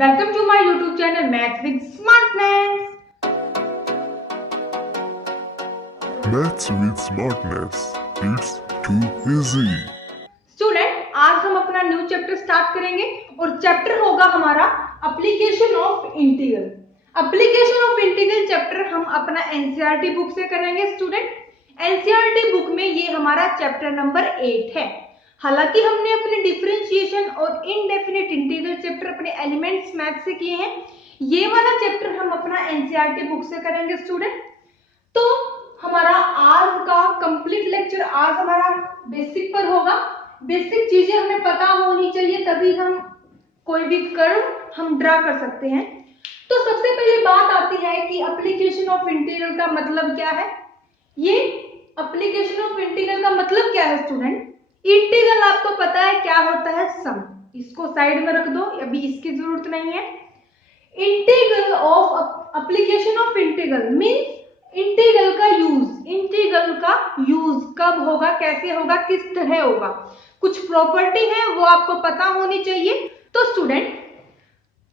Welcome to my YouTube channel Maths with Smartness. Maths with Smartness. It's too easy. Student, आज हम अपना new chapter start करेंगे और chapter होगा हमारा application of integral. Application of integral chapter हम अपना एनसीईआरटी बुक से करेंगे। स्टूडेंट, एनसीईआरटी बुक में ये हमारा चैप्टर नंबर 8 है। हालांकि हमने अपने डिफरेंशिएशन और इनडेफिनिट इंटीग्रल चैप्टर अपने एलिमेंट्स मैथ से किए हैं, ये वाला चैप्टर हम अपना एनसीईआरटी बुक से करेंगे। स्टूडेंट, तो हमारा आज का कंप्लीट लेक्चर आज हमारा बेसिक पर होगा। बेसिक चीजें हमें पता होनी चाहिए, तभी हम कोई भी कर्व हम ड्रा कर सकते हैं। तो सबसे पहले बात आती है कि एप्लीकेशन ऑफ इंटीग्रल का मतलब क्या है। ये एप्लीकेशन ऑफ इंटीग्रल का मतलब क्या है स्टूडेंट? इंटीग्रल आपको पता है क्या होता है, सम। इसको साइड में रख दो, अभी इसकी जरूरत नहीं है। Integral of application of integral means integral का यूज। इंटीग्रल का यूज कब होगा, कैसे होगा, किस तरह होगा, कुछ प्रॉपर्टी है वो आपको पता होनी चाहिए। तो स्टूडेंट,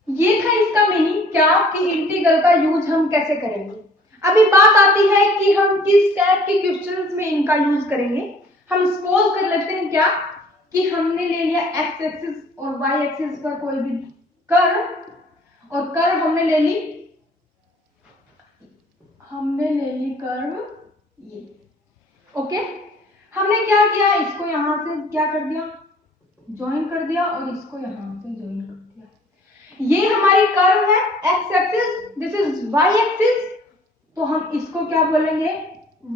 ये था इसका मीनिंग क्या कि इंटीग्रल का यूज हम कैसे करेंगे। अभी बात आती है कि हम किस टाइप के क्वेश्चंस में इनका यूज करेंगे। हम सपोज कर लेते हैं क्या कि हमने ले लिया एक्स एक्सिस और वाई एक्सिस पर कोई भी कर्व, और कर्व हमने ले ली कर्व ये। ओके, हमने क्या किया, इसको यहां से क्या कर दिया, ज्वाइन कर दिया, और इसको यहां से ज्वाइन कर दिया। ये हमारी कर्व है X axis, this is Y axis. तो हम इसको क्या बोलेंगे,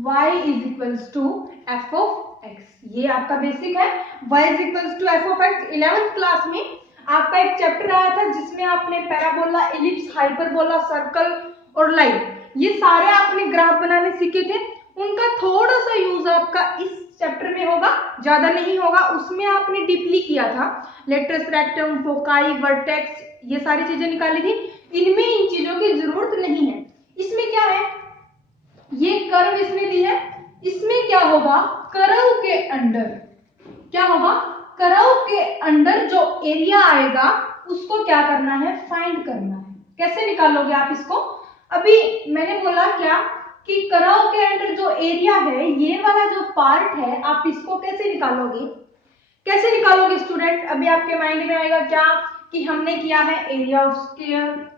y is equals to F of X. ये आपका बेसिक है, y is equals to F of X. 11th class में आपका एक चैप्टर आया था जिसमें आपने पैराबोला, एलिप्स, हाइपरबोला, सर्कल और लाइन, ये सारे आपने ग्राफ बनाने सीखे थे। उनका थोड़ा सा यूज आपका इस चैप्टर में होगा, ज्यादा नहीं होगा। उसमें आपने डीपली किया था, लेटस, रेक्टम, फोकाई, वर्टेक्स, ये सारी चीजें निकाली थी। इनमें इन चीजों की जरूरत नहीं है। इसमें क्या है, ये कर्व इसने दी है, इसमें क्या होगा, कर्व के अंदर क्या होगा, कर्व के अंदर जो एरिया आएगा उसको क्या करना है, फाइंड करना है। कैसे निकालोगे आप इसको? अभी मैंने बोला क्या कि कर्व के अंदर जो एरिया है, ये वाला जो पार्ट है, आप इसको कैसे निकालोगे, कैसे निकालोगे स्टूडेंट? अभी आपके माइंड में आएगा क्या कि हमने किया है area of square,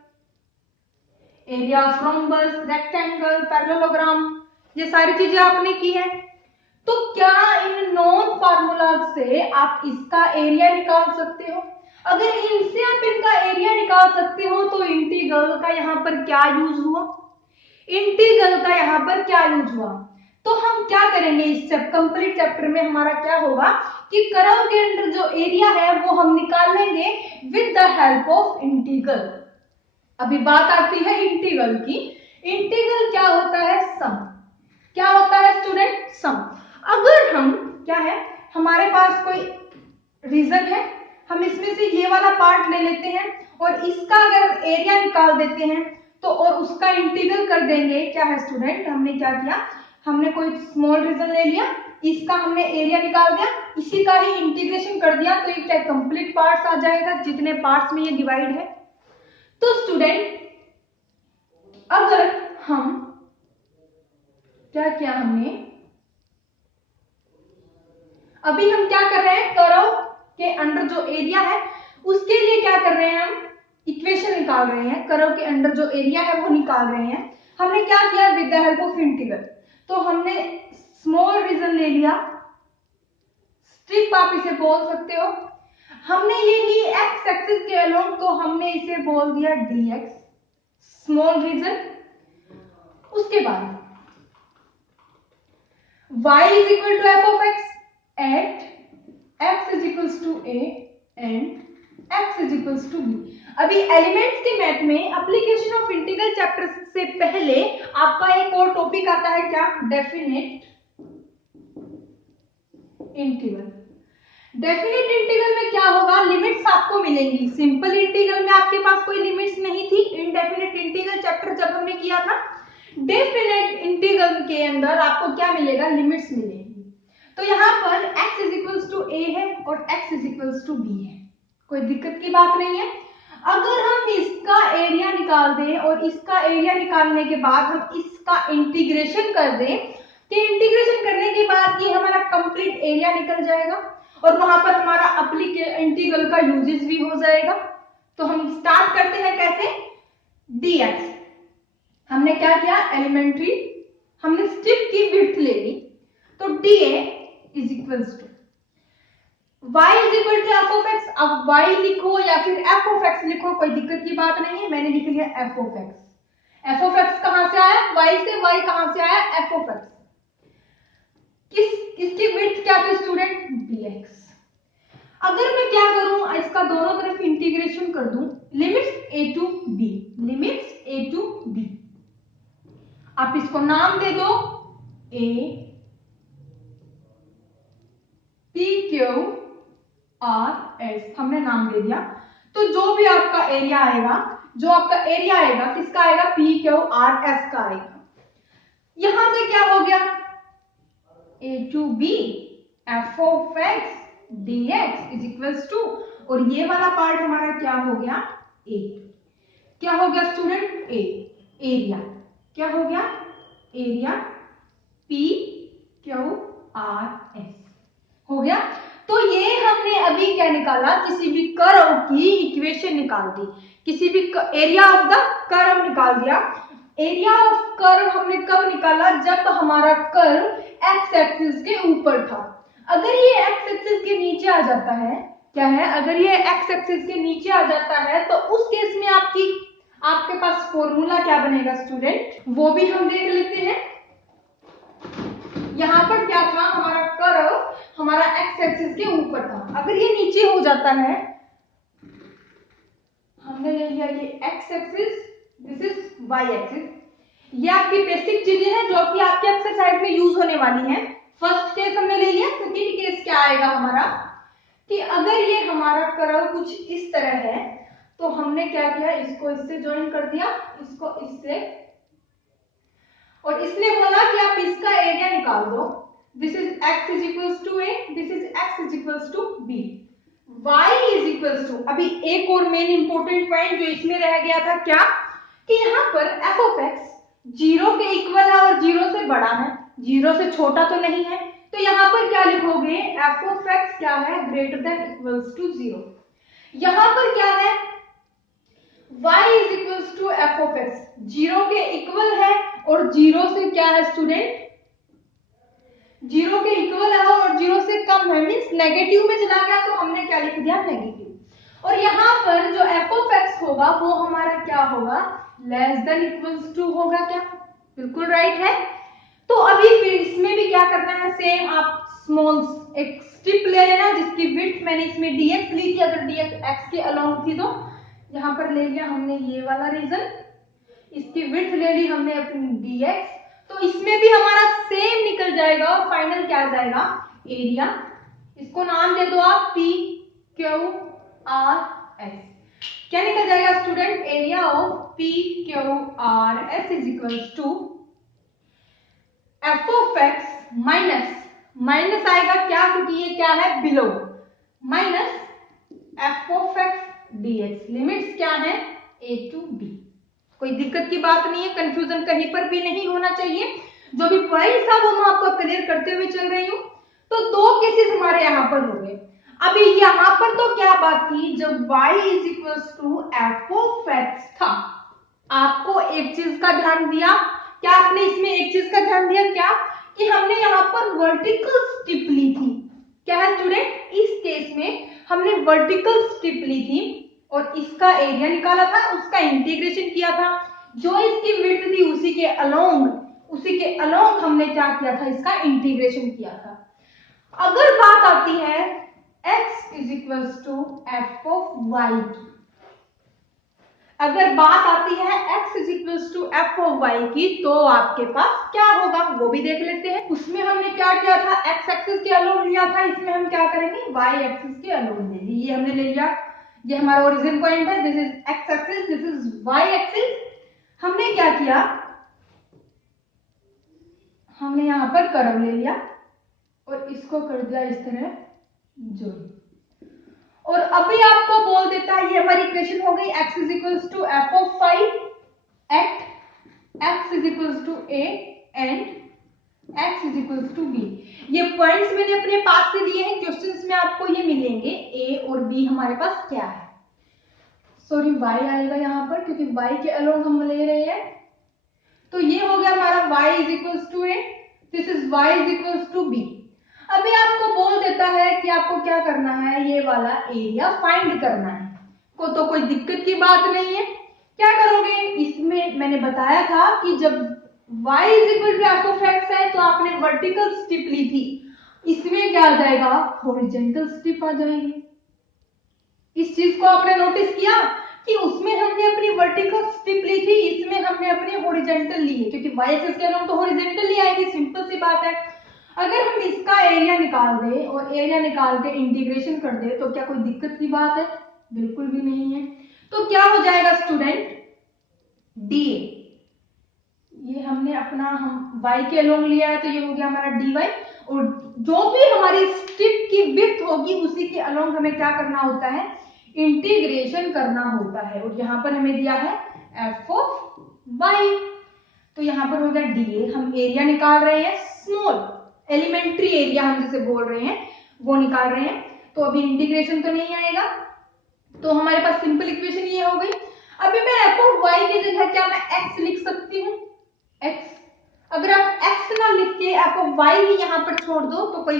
area of rhombus, rectangle, parallelogram, ये सारी चीजें आपने की है। तो क्या इन नॉन फार्मूला से आप इसका एरिया निकाल सकते हो? अगर इनसे आप इनका एरिया निकाल सकते हो तो इंटीग्रल का यहाँ पर क्या यूज हुआ, इंटीग्रल का यहाँ पर क्या यूज हुआ? तो हम क्या करेंगे इस कंप्लीट चैप्टर में, हमारा क्या होगा कि कर्व के अंदर जो एरिया है वो हम निकाल लेंगे with the help of integral. अभी बात आती है इंटीग्रल की। इंटीग्रल क्या होता है, सम। क्या होता है स्टूडेंट, सम। अगर हम क्या है, हमारे पास कोई रीजन है, हम इसमें से ये वाला पार्ट ले लेते हैं और इसका अगर हम एरिया निकाल देते हैं तो और उसका इंटीग्रल कर देंगे। क्या है स्टूडेंट, हमने क्या किया, हमने कोई स्मॉल रीजन ले लिया, इसका हमने एरिया निकाल दिया, इसी का ही इंटीग्रेशन कर दिया, तो ये क्या कंप्लीट पार्ट्स आ जाएगा, जितने पार्ट्स में ये डिवाइड है। तो स्टूडेंट, अगर हम क्या किया, हमने अभी हम क्या कर रहे हैं, कर्व के अंदर जो एरिया है उसके लिए क्या कर रहे हैं, हम इक्वेशन निकाल रहे हैं। कर्व के अंदर जो एरिया है वो निकाल रहे हैं। हमने क्या किया, with the help of integral. तो हमने स्मॉल रीजन ले लिया, स्ट्रिप आप इसे बोल सकते हो। हमने ये ली एक्स एक्सिस के अलोंग, तो हमने इसे बोल दिया dx, स्मॉल रीजन। उसके बाद y is equal to f of x at x is equals to a and x is equals to b। अभी एलिमेंट्स के मैथ में एप्लीकेशन ऑफ इंटीग्रल चैप्टर से पहले आपका एक और टॉपिक आता है क्या, डेफिनेट इंटीग्रल। डेफिनेट इंटीग्रल में क्या होगा, लिमिट्स आपको मिलेंगी। सिंपल इंटीग्रल में आपके पास कोई लिमिट्स नहीं थी। इनडेफिनेट इंटीग्रल चैप्टर जब हमने किया था, डेफिनेट इंटीग्रल के अंदर आपको क्या मिलेगा, लिमिट्स मिलेगी। तो यहाँ पर x is equals to a है और x is equals to b है, कोई दिक्कत की बात नहीं है। अगर हम इसका एरिया निकाल दें और इसका एरिया निकालने के बाद हम इसका इंटीग्रेशन कर दें, तो इंटीग्रेशन करने के बाद ये हमारा कंप्लीट एरिया निकल जाएगा और वहां पर हमारा इंटीग्रल का यूजेस भी हो जाएगा। तो हम स्टार्ट करते हैं कैसे, dx। हमने क्या किया, एलिमेंट्री हमने स्ट्रिप की विड्थ ले ली, तो dA is equals to y is equal to F of X. अब y लिखो या फिर एफ ऑफ एक्स लिखो, कोई दिक्कत की बात नहीं है, मैंने लिख लिया F of x. F of x कहां से आया, y से, y कहां से आया, एफ ऑफ एक्स। इसकी विड्थ क्या थी स्टूडेंट, dx। अगर मैं क्या करूं, इसका दोनों तरफ इंटीग्रेशन कर दूं, limits a to b, limits a to b। आप इसको नाम दे दो a p q r s, हमने नाम दे दिया। तो जो भी आपका एरिया आएगा, जो आपका एरिया आएगा किसका आएगा, p q r s का आएगा। यहां से क्या हो गया, a to b f of x dx is equals to, और ये वाला पार्ट हमारा क्या हो गया, a। क्या हो गया स्टूडेंट, a एरिया, क्या हो गया, area p q r s हो गया। तो ये हमने अभी क्या निकाला, किसी भी कर्व की इक्वेशन निकाल दी, किसी भी एरिया ऑफ द कर्व निकाल दिया। एरिया ऑफ कर्व हमने कब निकाला, जब हमारा कर्व एक्स एक्सिस के ऊपर था। अगर ये एक्स एक्सिस के नीचे आ जाता है, क्या है, अगर ये एक्स एक्सिस के नीचे आ जाता है तो उस केस में आपके पास फॉर्मूला क्या बनेगा स्टूडेंट, वो भी हम देख लेते हैं। यहां पर क्या था, हमारा कर्व हमारा एक्स एक्सिस के ऊपर था, अगर ये नीचे हो जाता है, हमने ले लिया ये X axis, this is Y axis. ये आपकी बेसिक चीजें हैं जो कि आपके एक्सरसाइज में यूज होने वाली हैं। फर्स्ट केस हमने ले लिया, सेकंड केस क्या आएगा हमारा, कि अगर ये हमारा कर्व कुछ इस तरह है, तो हमने क्या किया, इसको इससे ज्वाइन कर दिया, इसको इससे, और इसने बोला कि आप इसका एरिया निकाल दो। This is x is equals to a, this is x is equals to b, y is equals to, अभी एक और मेन इंपॉर्टेंट पॉइंट जो इसमें रह गया था, क्या, कि यहाँ पर f ऑफ x 0 के इक्वल है और 0 से बड़ा है, 0 से छोटा तो नहीं है। तो यहाँ पर क्या लिखोगे, f ऑफ x क्या है, ग्रेटर देन इक्वल्स टू 0। यहाँ पर क्या है, y is equals to F of X, 0 के इक्वल है और 0 से क्या है स्टूडेंट, 0 के इक्वल है और 0 से कम है, मींस नेगेटिव में चला गया, तो हमने क्या लिख दिया, नेगेटिव। और यहाँ पर जो एफ ऑफ एक्स होगा वो हमारा क्या होगा, लेस देन इक्वल्स टू होगा, क्या, बिल्कुल राइट है। तो अभी फिर इसमें भी क्या करना है, सेम आप स्मॉल एक स्ट्रिप ले लेना, जिसकी विड्थ मैंने इसमें dx ली थी, अगर dx x के अलोंग थी, तो यहाँ पर ले लिया हमने ये वाला रीजन, इसकी विड्थ ले ली हमने अपनी dx, तो इसमें भी हमारा सेम निकल जाएगा और फाइनल क्या आ जाएगा, एरिया। इसको नाम दे दो आप p q r s, क्या निकल जाएगा student, area of p q r s is equals to f of x minus आएगा, क्या, क्योंकि ये क्या है, below, minus f of x dx, limits क्या है, a टू b। कोई दिक्कत की बात नहीं है, कंफ्यूजन कहीं पर भी नहीं होना चाहिए, जो भी पॉइंट्स था वो मैं आपको क्लियर करते हुए चल रही हूँ। तो दो केसेस हमारे यहाँ पर हो गए। अभी यहाँ पर तो क्या बात थी, जब y is equals to F of X था, आपको एक चीज का ध्यान दिया, क्या आपने इसमें एक चीज का ध्यान दिया, क्या, कि हमने यहाँ पर वर्टिकल स्ट्रिप ली थी, क्या है स्टूडेंट, इस केस में हमने वर्टिकल स्ट्रिप ली थी और इसका एरिया निकाला था, उसका इंटीग्रेशन किया था, जो इसकी विड्थ थी उसी के अलोंग हमने क्या किया था, इसका इंटीग्रेशन किया था। अगर बात आती है x is equals to F of Y की, अगर बात आती है x is equals to F of Y की, तो आपके पास क्या होगा वो भी देख लेते हैं। उसमें हमने क्या किया था, x एक्सिस के अलोंग लिया था, इसमें हम क्या करेंगे, y एक्सिस के अलोंग लेंगे। ये हमने ले लिया, ये हमारा ओरिजिन पॉइंट है, this is x axis, this is y axis. हमने क्या किया, हमने यहां पर कर्व ले लिया और इसको कर दिया इस तरह जोड़, और अभी आपको बोल देता है, ये हमारी इक्वेशन हो गई f of phi at x is equals to a and x is equals to b। ये पॉइंट्स मैंने अपने पास से दिए हैं, क्वेश्चंस में आपको ये मिलेंगे। a और b हमारे पास क्या है, सॉरी y आएगा यहाँ पर क्योंकि y के अलोंग हम ले रहे हैं। तो ये हो गया हमारा y is equals to a, this is y is equals to b। अभी आपको बोल देता है कि आपको क्या करना है, ये वाला एरिया फाइंड करना है, को तो कोई दिक्कत की बात नहीं है। क्या करोगे, इसमें मैंने बताया था कि जब y is equal to F of X है तो आपने वर्टिकल स्ट्रिप ली थी, इसमें क्या आ जाएगा, हॉरिजॉन्टल स्ट्रिप आ जाएगी। इस चीज को आपने नोटिस किया कि उसमें हमने अपनी वर्टिकल स्ट्रिप ली थी, इसमें हमने अपनी हॉरिजॉन्टल ली है, क्योंकि y एक्सिस के अलोंग तो हॉरिजॉन्टल ही आएगी, सिंपल सी बात है। अगर हम इसका एरिया निकाल दें और एरिया निकाल के इंटीग्रेशन कर दे तो क्या कोई दिक्कत की बात है, बिल्कुल भी नहीं है। तो क्या हो जाएगा स्टूडेंट, dA, ये हमने अपना हम y के अलोंग लिया है तो ये हो गया हमारा dy, और जो भी हमारी स्ट्रिप की विड्थ होगी उसी के अलोंग हमें क्या करना होता है, इंटीग्रेशन करना होता है। और यहाँ पर हमें दिया है f ऑफ y, तो यहाँ पर हो गया dA। हम एरिया निकाल रहे हैं, स्मॉल एलिमेंट्री एरिया हम जिसे बोल रहे हैं वो निकाल रहे हैं, तो अभी इंटीग्रेशन तो नहीं आएगा, तो हमारे पास सिंपल इक्वेशन ये हो गई। अभी मैं f ऑफ y की जगह क्या मैं x लिख सकती हूँ, x। अगर आप x ना लिख के f ऑफ y ही यहाँ पर छोड़ दो तो कोई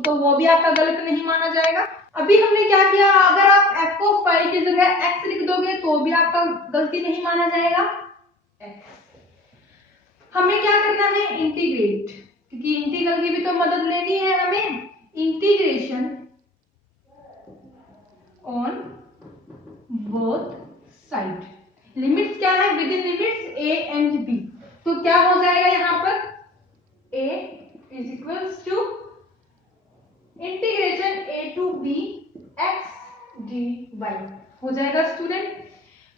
तो वो भी आपका गलत नहीं माना जाएगा। अभी हमने क्या किया, अगर आप f ऑफ y की जगह x लिख दोगे तो भी आपका गलती नहीं माना जाएगा, x। हमें क्या करना है, इंटीग्रेट, क्योंकि इंटीग्रल की भी तो मदद लेनी है हमें। Integration on both side, limits क्या है, within limits a and b, तो क्या हो जाएगा यहाँ पर, a is equals to integration a to b x dy हो जाएगा स्टूडेंट।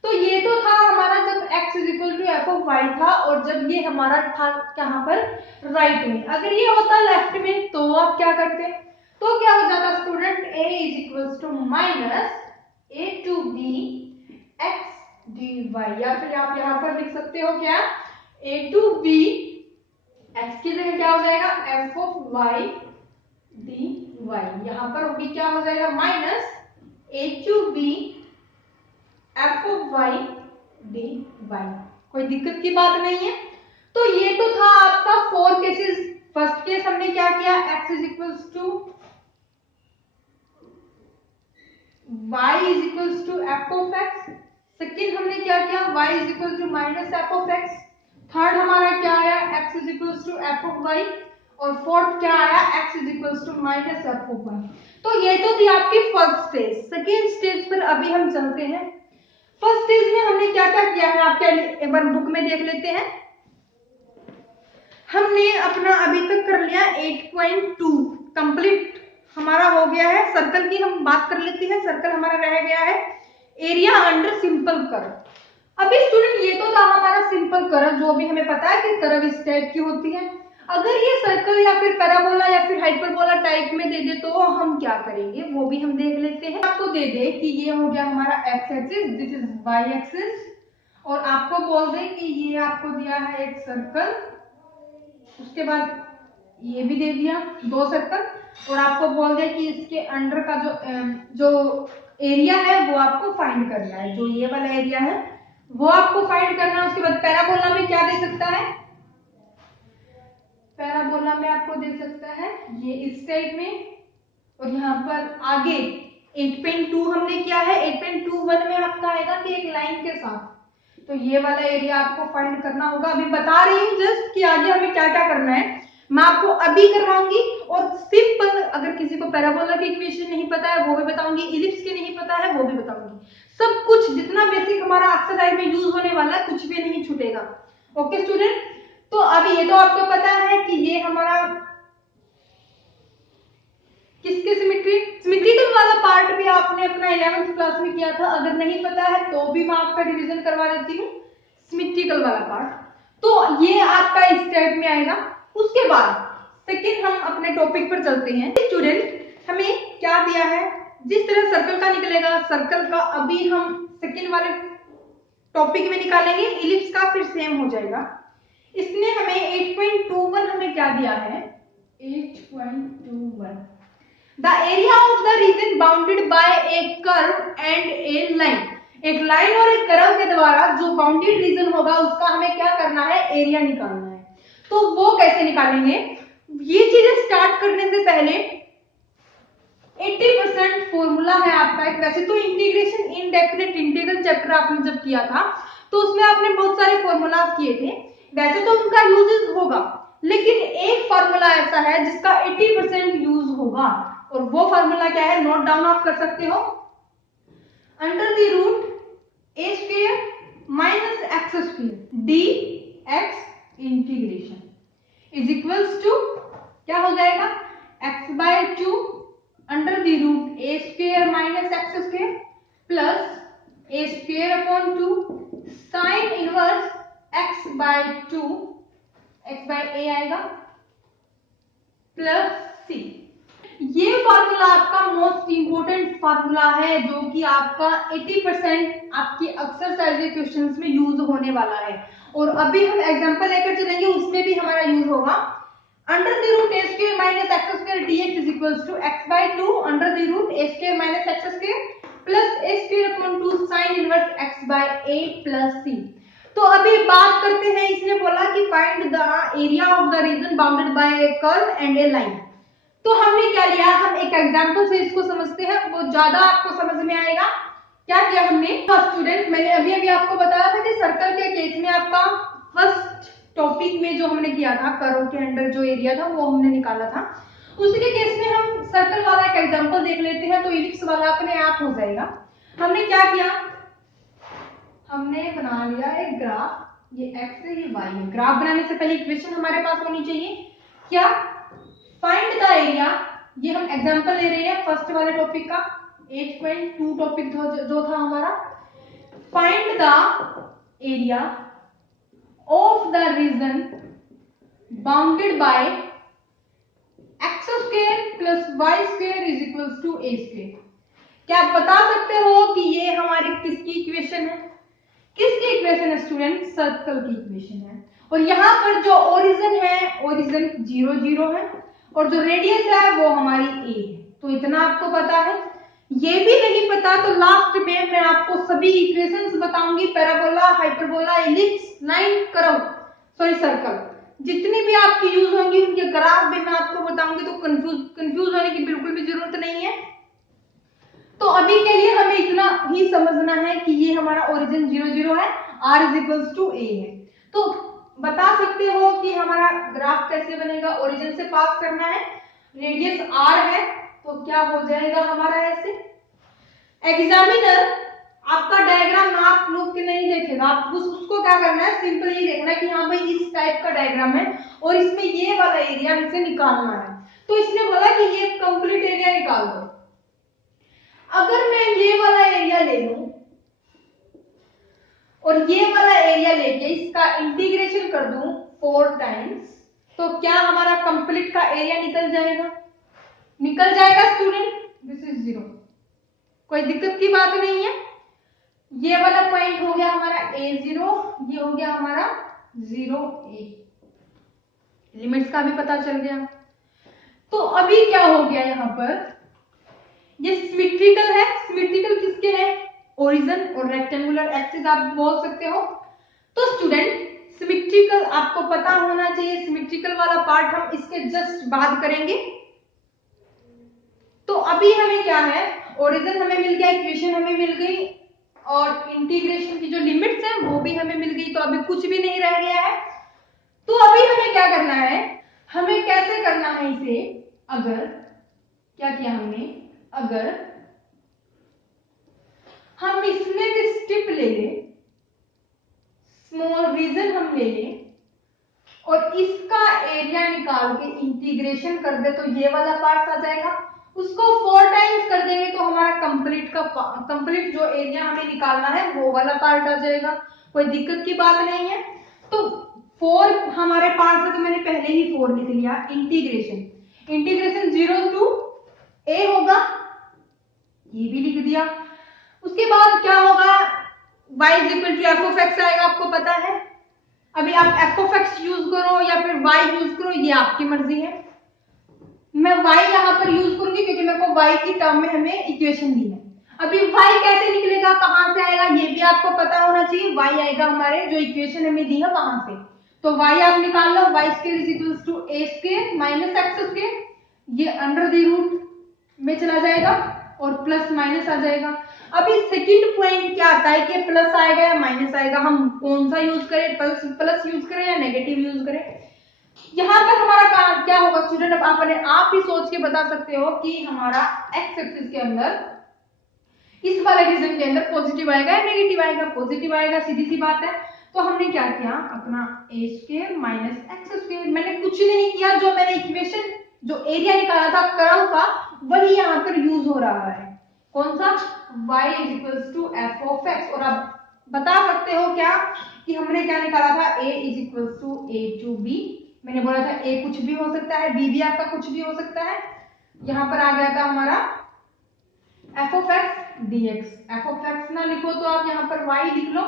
तो ये तो था हमारा जब x is equal to F of y था, और जब ये हमारा था कहाँ पर, राइट में। अगर ये होता लेफ्ट में तो आप क्या करते, तो क्या हो जाता student, a is equals to minus a to b x dy, या फिर आप यहाँ पर लिख सकते हो क्या, a टू b x की जगह क्या हो जाएगा, f ऑफ y dy, यहाँ पर होगी क्या हो जाएगा, minus a to b f of y dy, कोई दिक्कत की बात नहीं है। तो ये तो था आपका 4 केसेस। फर्स्ट केस हमने क्या किया, x is equals to y is equals to f of x। Second हमने क्या किया, y is equal to minus f of x। Third हमारा क्या आया, x is equals to f of y, और फोर्थ क्या आया, x is equals to minus f of y। तो ये तो थी आपकी फर्स्ट स्टेज। सेकेंड स्टेज पर अभी हम चलते हैं। फर्स्ट स्टेज में हमने क्या क्या किया है, आप क्या एक बार बुक में देख लेते हैं। हमने अपना अभी तक कर लिया 8.2 कंप्लीट हमारा हो गया है। सर्कल की हम बात कर लेते हैं। सर्कल हमारा रह गया है एरिया अंडर सिंपल कर्व। अभी स्टूडेंट ये तो था हमारा सिंपल कर्व, जो भी हमें पता है कि कर्व इस टाइप की होती है। अगर ये सर्कल या फिर पैराबोला या फिर हाइपरबोला टाइप में दे दे तो हम क्या करेंगे, वो भी हम देख लेते हैं। आपको दे दे कि ये हो गया हमारा X axis, this is Y axis, और आपको बोल दे कि ये आपको दिया है एक सर्कल, उसके बाद ये भी दे दिया 2 सर्कल, और आपको बोल दे कि इसके अंडर का जो एरिया है वो आपको फाइंड करना है, जो ये वाला एरिया है वो आपको फाइंड करना है। उसके बाद पैराबोला में क्या दे सकता है, पैराबोला में आपको दे सकता है ये इस टाइप में, और यहाँ पर आगे 8.2 हमने किया है। 8.21 में आपका आएगा कि एक लाइन के साथ, तो ये वाला एरिया आपको फाइंड करना होगा। अभी बता रही हूँ जस्ट कि आगे हमें क्या क्या करना है, मैं आपको अभी करवाऊंगी। और सिंपल अगर किसी को पैराबोला की इक्वेशन नहीं पता है वो भी बताऊंगी, इलिप्स की नहीं पता है वो भी बताऊंगी। सब कुछ जितना बेसिक हमारा एक्सरसाइज में यूज होने वाला है कुछ भी नहीं छूटेगा। ओके स्टूडेंट, तो अभी ये तो आपको पता है कि ये हमारा किसके सिमेट्रिकल वाला पार्ट भी आपने अपना 11th क्लास में किया था। अगर नहीं पता है तो भी मैं आपका रिवीजन करवा देती हूँ, सिमेट्रिकल वाला पार्ट। तो ये आपका इस टाइप में आएगा। उसके बाद सेकंड हम अपने टॉपिक पर चलते हैं। स्टूडेंट हमें क्या दिया है, जिस तरह सर्कल का निकलेगा, सर्कल का अभी हम सेकंड वाले टॉपिक में निकालेंगे, इलिप्स का फिर सेम हो जाएगा। इसने हमें 8.21 हमें क्या दिया है, 8.21 the area of the region bounded by a curve and a line. एक लाइन और एक कर्व के द्वारा जो बाउंडेड रीजन होगा उसका हमें क्या करना है, एरिया निकालना है। तो वो कैसे निकालेंगे, ये चीजें स्टार्ट करने से पहले 80% फॉर्मूला है आपका एक। वैसे तो इंटीग्रेशन इनडेफिनेट इंटीग्रल चैप्टर आपने जब किया था तो उसमें आपने बहुत सारे फॉर्मूला किए थे, वैसे तो उनका यूज होगा, लेकिन एक फॉर्मूला ऐसा है जिसका 80% यूज होगा, और वो फॉर्मूला क्या है, नोट डाउन आप कर सकते हो। Under the root A square minus X square D X integration is equals to क्या हो जाएगा, X by 2 under the root A square minus X square plus A square upon 2 sine inverse X by 2, X by A आएगा plus सी। ये formula आपका most important formula है जो कि आपका 80% आपकी एक्सरसाइज क्वेश्चंस में यूज होने वाला है, और अभी हम एग्जांपल लेकर चलेंगे उसमें भी हमारा यूज होगा। Under the root A square minus X square dx is equals to X by 2 under the root A square minus X square plus A square upon 2 sine inverse X by a plus C. तो अभी बात करते हैं, इसने बोला कि find the area of the region bounded by a curve and a line. तो हमने क्या लिया, हम एक एग्जांपल से इसको समझते हैं, वो ज्यादा आपको समझ में आएगा। क्या किया हमने, स्टूडेंट मैंने अभी अभी आपको बताया था कि सर्कल के केस में आपका फर्स्ट टॉपिक में जो हमने किया था, कर्व के अंदर जो एरिया था वो हमने निकाला था, उसी के केस में हम सर्कल वाला एक एग्जांपल देख लेते हैं, तो इलिप्स वाला अपने आप हो जाएगा। हमने क्या किया, हमने बना लिया एक ग्राफ, ये x है ये y है। ग्राफ बनाने से पहले इक्वेशन हमारे पास होनी चाहिए, क्या, फाइंड द एरिया। ये हम एग्जांपल ले रहे हैं फर्स्ट वाले टॉपिक का, 8.2 टॉपिक जो था हमारा। Find the area of the region bounded by X square plus Y square is equals to A square. क्या आप बता सकते हो कि ये हमारी किसकी इक्वेशन है, किसकी इक्वेशन है स्टूडेंट, सर्कल की इक्वेशन है। और यहाँ पर जो ओरिजिन है, ओरिजिन 0 0 है, और जो रेडियस है वो हमारी a है। तो इतना आपको पता है। ये भी नहीं पता तो लास्ट में मैं आपको सभी इक्वेशंस बताऊंगी, parabola, hyperbola, ellipse, line, curve, sorry circle, जितनी भी आपकी यूज होंगी उनके ग्राफ भी मैं आपको बताऊंगी, तो कंफ्यूज होने की बिल्कुल भी जरूरत नहीं है। तो अभी के लिए हमें इतना ही समझना है कि ये हमारा ओरिजिन 0 0 है, r is equals to a है। तो बता सकते हो कि हमारा ग्राफ कैसे बनेगा, ओरिजिन से पास करना है, रेडियस r है, तो क्या हो जाएगा हमारा ऐसे। एग्जामिनर आपका डायग्राम नाप नूप के नहीं देखेगा, आप उसको क्या करना है, सिंपल ये देखना है कि हाँ भाई इस टाइप का डायग्राम है और इसमें ये वाला एरिया इसे निकालना है। तो इसने बोला कि ये कंप्लीट एरिया निकाल दो। अगर मैं ये वाला एरिया ले लूं और ये वाला एरिया लेके इसका इंटीग्रेशन कर दूं 4 टाइम्स, तो क्या हमारा कंप्लीट का एरिया निकल जाएगा, निकल जाएगा स्टूडेंट। दिस इज 0, कोई दिक्कत की बात नहीं है। ये वाला पॉइंट हो गया हमारा a0, ये हो गया हमारा 0a, लिमिट्स का भी पता चल गया। तो अभी क्या हो गया, यहाँ पर ये सिमेट्रिकल है, सिमेट्रिकल किसके है, ओरिजिन और रेक्टेंगुलर एक्सिस आप बोल सकते हो। तो स्टूडेंट सिमेट्रिकल आपको पता होना चाहिए, सिमेट्रिकल वाला पार्ट हम इसके जस्ट बाद करेंगे। तो अभी हमें क्या है, ओरिजिन हमें मिल गया, इक्वेशन हमें मिल गई, और इंटीग्रेशन की जो लिमिट्स है वो भी हमें मिल गई, तो अभी कुछ भी नहीं रह गया है। तो अभी हमें क्या करना है, हमें कैसे करना है इसे, अगर क्या किया हमने, अगर हम इसमें भी स्टिप ले लें, स्मॉल रीजन हम ले लें और इसका एरिया निकाल के इंटीग्रेशन कर दे, तो ये वाला पार्ट आ जाएगा। उसको 4 टाइम्स कर देंगे तो हमारा कंप्लीट जो एरिया हमें निकालना है वो वाला पार्ट आ जाएगा, कोई दिक्कत की बात नहीं है। तो 4 हमारे पास है तो मैंने पहले ही 4 लिख लिया। इंटीग्रेशन 0 टू a होगा, ये भी लिख दिया। उसके बाद क्या होगा, y is equal to F of X आएगा, आपको पता है। अभी आप एफ ऑफ एक्स यूज करो या फिर y यूज करो, ये आपकी मर्जी है। मैं y यहाँ पर यूज करूंगी क्योंकि मेरे को y की टर्म में हमें इक्वेशन दी है। अभी y कैसे निकलेगा, कहां से आएगा, ये भी आपको पता होना चाहिए। y आएगा हमारे जो इक्वेशन हमें दी है वहां से, तो y आप निकाल लो। y square is equal to a square minus X square, ये अंडर द रूट में चला जाएगा और प्लस माइनस आ जाएगा। अभी सेकंड पॉइंट क्या आता है कि प्लस आएगा या माइनस आएगा, हम कौन सा यूज करें, प्लस यूज करें या नेगेटिव यूज करें। यहाँ पर हमारा काम क्या होगा स्टूडेंट, अब आप ही सोच के बता सकते हो कि हमारा एक्स एक्सिस के अंदर इस वाले रीजन के अंदर पॉजिटिव आएगा या नेगेटिव आएगा। पॉजिटिव आएगा, सीधी सी बात है। तो हमने क्या किया, अपना ए स्क्वायर माइनस एक्स स्क्वायर, मैंने कुछ नहीं किया, जो मैंने इक्वेशन जो एरिया निकाला था कर्व का वही यहाँ पर यूज हो रहा है। कौन सा, y is equals to F of X. और आप बता सकते हो क्या कि हमने क्या निकाला था, a is equals to a to b। मैंने बोला था a कुछ भी हो सकता है, b भी आपका कुछ भी हो सकता है। यहाँ पर आ गया था हमारा F of x dx। F of x ना लिखो तो आप यहाँ पर y लिख लो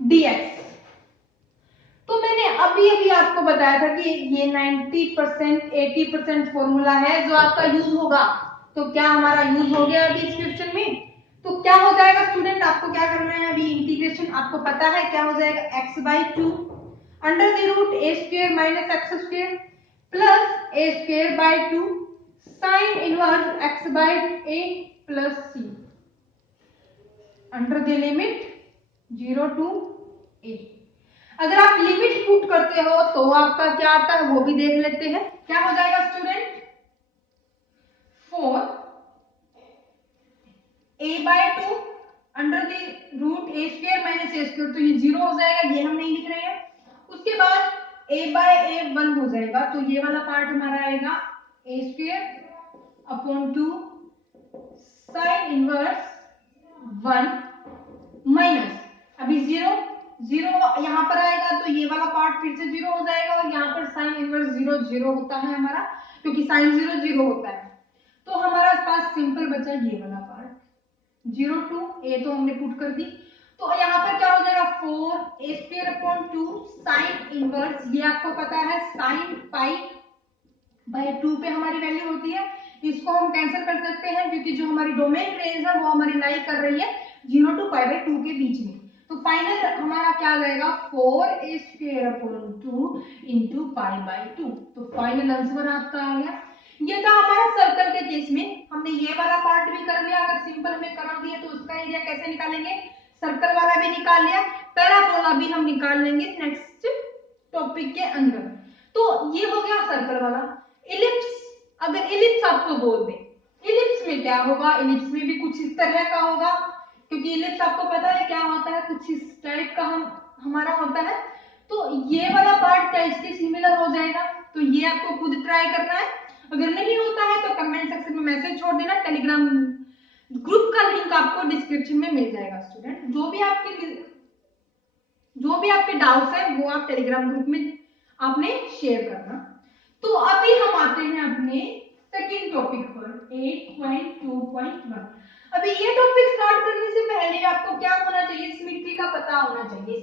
dx। तो मैंने अभी अभी आपको बताया था कि ये 90% 80% फॉर्मूला है जो आपका यूज होगा। तो क्या हमारा यूज हो गया अभी इस क्वेश्चन में, तो क्या हो जाएगा स्टूडेंट, आपको क्या करना है अभी इंटीग्रेशन, आपको पता है क्या हो जाएगा, x by 2 under the root a square minus X square plus a square by 2 sine inverse x by a plus c under the limit 0 to a। अगर आप लिमिट पुट करते हो तो आपका क्या आता है वो भी देख लेते हैं। क्या हो जाएगा student, 4 a by 2 under the root a square minus a square, तो ये 0 हो जाएगा, ये हम नहीं लिख रहे हैं। उसके बाद a बाय a 1 हो जाएगा, तो ये वाला पार्ट हमारा आएगा a square upon 2 sine inverse 1 minus, अभी 0 यहाँ पर आएगा तो ये वाला पार्ट फिर से 0 हो जाएगा, और यहाँ पर साइन इनवर्स 0 0 होता है हमारा, क्योंकि साइन 0 0 होता है। तो हमारा पास सिंपल बचा ये वाला पार्ट 0 टू a, तो हमने पुट कर दी। तो यहाँ पर क्या हो जाएगा, 4 a square upon 2 sine inverse, ये आपको पता है साइन पाई बाय 2 पे हमारी वैल्यू होती है। इसको हम कैंसिल कर सकते हैं क्योंकि जो हमारी डोमेन रेंज है वो हमारी लाई कर रही है 0 टू पाई बाय 2 के बीच में। तो फाइनल हमारा क्या आ जाएगा, 4a square upon 2 into pi by 2। तो फाइनल आंसर आपका आ गया। ये था हमारा सर्कल के केस में, हमने ये वाला पार्ट भी कर लिया। अगर सिंपल हमें कर्व दिए तो उसका एरिया कैसे निकालेंगे, सर्कल वाला भी निकाल लिया, पैराबोला भी हम निकाल लेंगे नेक्स्ट टॉपिक के अंदर। तो ये हो गया सर्कल वाला। इलिप्स, अगर इलिप्स आपको बोल दे, इलिप्स में क्या होगा, इलिप्स में भी कुछ इस तरह का होगा, क्योंकि इलिप्स आपको पता है क्या होता है, कुछ इस टाइप का हमारा होता है। तो ये वाला पार्ट क्या इसके सिमिलर हो जाएगा, तो ये आपको खुद ट्राई करना है। अगर नहीं होता है तो कमेंट सेक्शन में मैसेज छोड़ देना, टेलीग्राम ग्रुप का लिंक आपको डिस्क्रिप्शन में मिल जाएगा। स्टूडेंट जो भी आपके डाउट्स है वो आप टेलीग्राम ग्रुप में आपने शेयर करना। तो अभी हम आते हैं अपने सेकेंड टॉपिक पर 8.2.1। अभी ये टॉपिक स्टार्ट करने से पहले आपको क्या होना चाहिए, सिमेट्री का पता होना चाहिए।